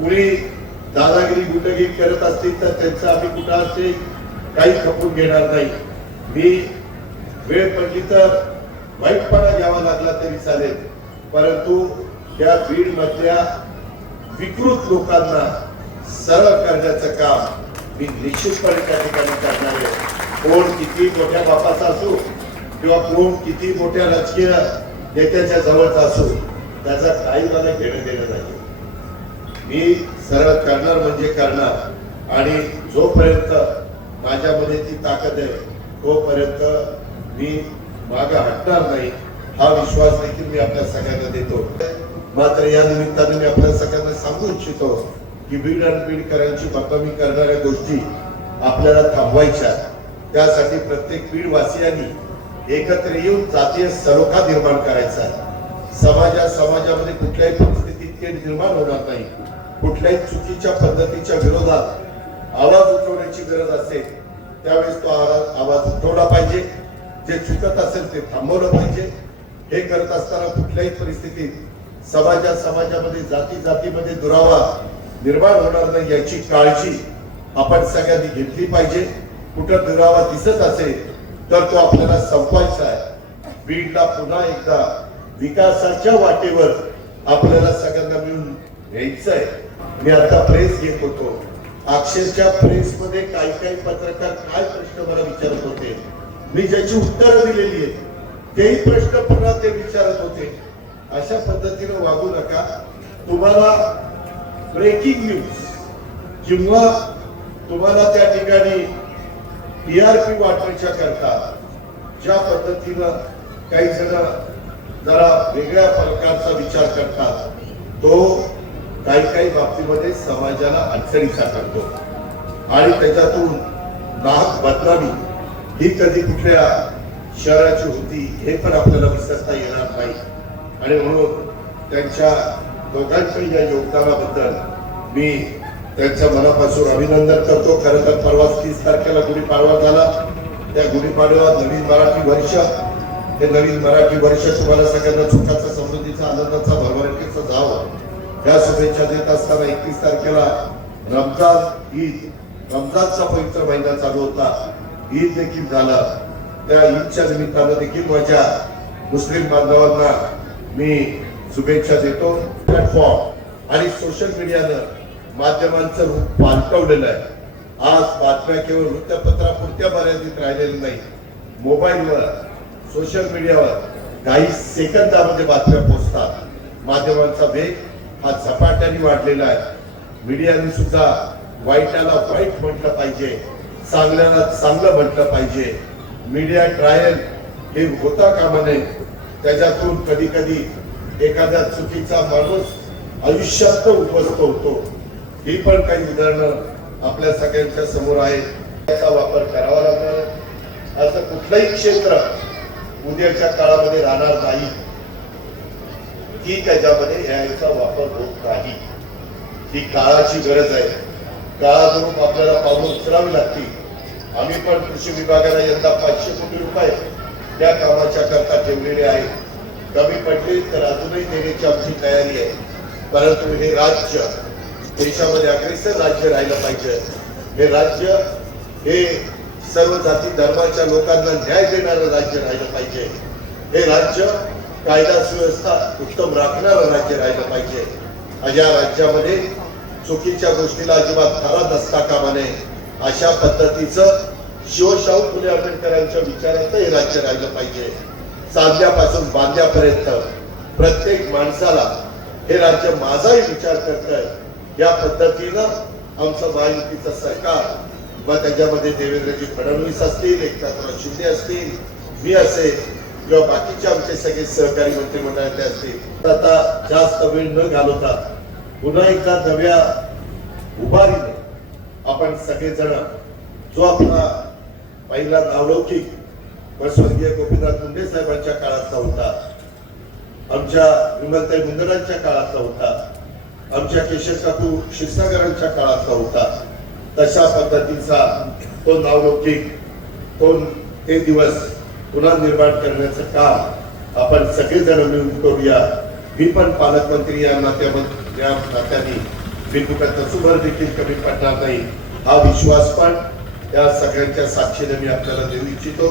कुणी दादागिरी गुंडगिरी करत असतील तर त्यांचं आम्ही कुणाचे काही खपून घेणार नाही. मी वेळ पडली तर वाईटपणा घ्यावा लागला तरी चालेल, परंतु या बीड मधल्या विकृत लोकांना सरळ करण्याचं काम मी निश्चितपणे त्या ठिकाणी करणार आहे. कोण किती मोठ्या बापाचा असो किंवा कोण किती मोठ्या राजकीय नेत्याच्या जवळचा असो, त्याचा काही मला घेणं देणं नाही. मी सरळ करणार म्हणजे करणार, आणि जोपर्यंत माझ्यामध्ये ती ताकद आहे तोपर्यंत मी मागे हटणार नाही, हा विश्वास देखील मी आपल्या सगळ्यांना देतो. मात्र या निमित्ताने मी आपल्या सगळ्यांना सांगू इच्छितो की बीड आणि बीडकरांची बदनामी करणाऱ्या गोष्टी आपल्याला थांबवायच्या. त्यासाठी प्रत्येक बीडवासियांनी एकत्र येऊन जातीय सलोखा निर्माण करायचा. समाजामध्ये कुठल्याही परिस्थितीत ते निर्माण होणार नाही. कुठल्याही चुकीच्या पद्धतीच्या विरोधात आवाज उठवण्याची गरज असेल त्यावेळेस तो आवाज उठवला पाहिजे. जे चुकत असेल ते थांबवलं पाहिजे. हे करत असताना कुठल्याही परिस्थितीत समाजामध्ये जातीमध्ये दुरावा निर्माण होणार नाही याची काळजी आपण सगळ्यांनी घेतली पाहिजे. कुठं दुरावा दिसत असेल तर तो आपल्याला संपवायचा आहे. बीडला पुन्हा एकदा विकासाच्या वाटेवर आपल्याला सगळ्यांना मिळून घ्यायचं आहे. मी आता प्रेस घेत होतो, अक्षरशः प्रेस मध्ये काही पत्रकार काय प्रश्न मला विचारत होते, मी ज्याची उत्तरं दिलेली आहेत तेही प्रश्न पुन्हा ते विचारत होते. अशा पद्धतीने वागू नका. तुम्हाला ब्रेकिंग न्यूज किंवा तुम्हाला त्या ठिकाणी टीआरपी वाटण्याच्या करता ज्या पद्धतीनं काही जण जरा वेगळ्या प्रकारचा विचार करतात, तो काही बाबतीमध्ये समाजाला अडचणीचा करतो आणि त्याच्यातून नाहक बदनामी ही कधी कुठल्या शहराची होती हे पण आपल्याला विसरता येणार नाही. आणि म्हणून त्यांच्या दोघांच्या या योगदानाबद्दल मी त्यांच्या मनापासून अभिनंदन करतो. खरं तर परवा 30 तारखेला गुढीपाडवा झाला. त्या गुढीपाडवा नवीन मराठी वर्ष, हे नवीन मराठी वर्ष तुम्हाला सगळ्यांना सुखाचा, समृद्धीचा, आनंदाचा, भरभराटीचा जावं या शुभेच्छा देत असताना 31 तारखेला रमजानचा पवित्र महिना चालू होता. ईद देखील झाला. त्या ईदच्या निमित्तानं देखील माझ्या मुस्लिम बांधवांना मी शुभेच्छा देतो. प्लॅटफॉर्म आणि सोशल मीडियानं माध्यमांचं रूप पालटवलेलं आहे. आज बातम्या केवळ वृत्तपत्रापुरत्या मर्यादित राहिलेल्या नाही. मोबाईलवर, सोशल मीडियावर काही सेकंदामध्ये बातम्या पोहोचतात. माध्यमांचा वेग हा झपाट्याने वाढलेला आहे. मीडियाने सुद्धा वाईटाला वाईट म्हटलं पाहिजे, चांगल्याला चांगलं म्हटलं पाहिजे. मीडिया ट्रायल हे होता कामा नये. त्याच्यातून कधी एखादा चुकीचा माणूस आयुष्यात उद्ध्वस्त होतो. ही पण काही उदाहरणं आपल्या सगळ्यांच्या समोर आहेत. त्याचा वापर करावा लागणार. असं कुठलंही क्षेत्र उद्याच्या काळामध्ये राहणार नाही की त्याच्यामध्ये याचा वापर होत नाही. ही काळाची गरज आहे. काळानुरूप आपल्याला पावलं उचलावी लागतील. आम्ही पण कृषी विभागाला यंदा 500 कोटी रुपये त्या कामाच्या करता ठेवलेले आहेत. कमी पडले तर अजूनही देण्याची आमची तयारी आहे. परंतु हे राज्य देशामध्ये अग्रेसर राज्य राहिलं पाहिजे. हे राज्य हे सर्व जाती धर्माच्या लोकांना न्याय देणारं राज्य राहिलं पाहिजे. हे राज्य कायदा सुव्यवस्था उत्तम राखणारं राज्य राहिलं पाहिजे. या राज्यामध्ये चुकीच्या गोष्टीला अजिबात थारा नसता कामा नये. अशा पद्धतीचं शिवशाहू फुले आंबेडकरांच्या विचारात हे राज्य राहिलं पाहिजे. चांदण्यापासून बांधण्यापर्यंत प्रत्येक माणसाला हे राज्य माझाही विचार करतंय या पद्धतीनं आमचं महायुतीचं सरकार व त्याच्यामध्ये देवेंद्रजी फडणवीस असतील, एकनाथराव शिंदे असतील, मी असेल किंवा बाकीचे आमचे सगळे सहकारी मंत्रिमंडळातले असतील, आता जास्त वेळ न घालवता पुन्हा एकदा नव्या उभारीने आपण सगळेजण जो आपला पहिला नावलौकिक स्वर्गीय गोपीनाथ मुंडे साहेबांच्या काळातला होता, आमच्या विमलताई मुंदडांच्या काळातला होता, आमच्या केशव काकू क्षीरसागरांच्या काळातला होता, तशा पद्धतीचा तो नावलौकिक ते दिवस पुन्हा निर्माण करण्याचं काम आपण सगळेजण मिळून करूया. मी पण पालकमंत्री या नात्याने तुका तसुभर देखील कमी पडणार नाही हा विश्वास पण या सगळ्यांच्या साक्षीने मी आपल्याला देऊ इच्छितो.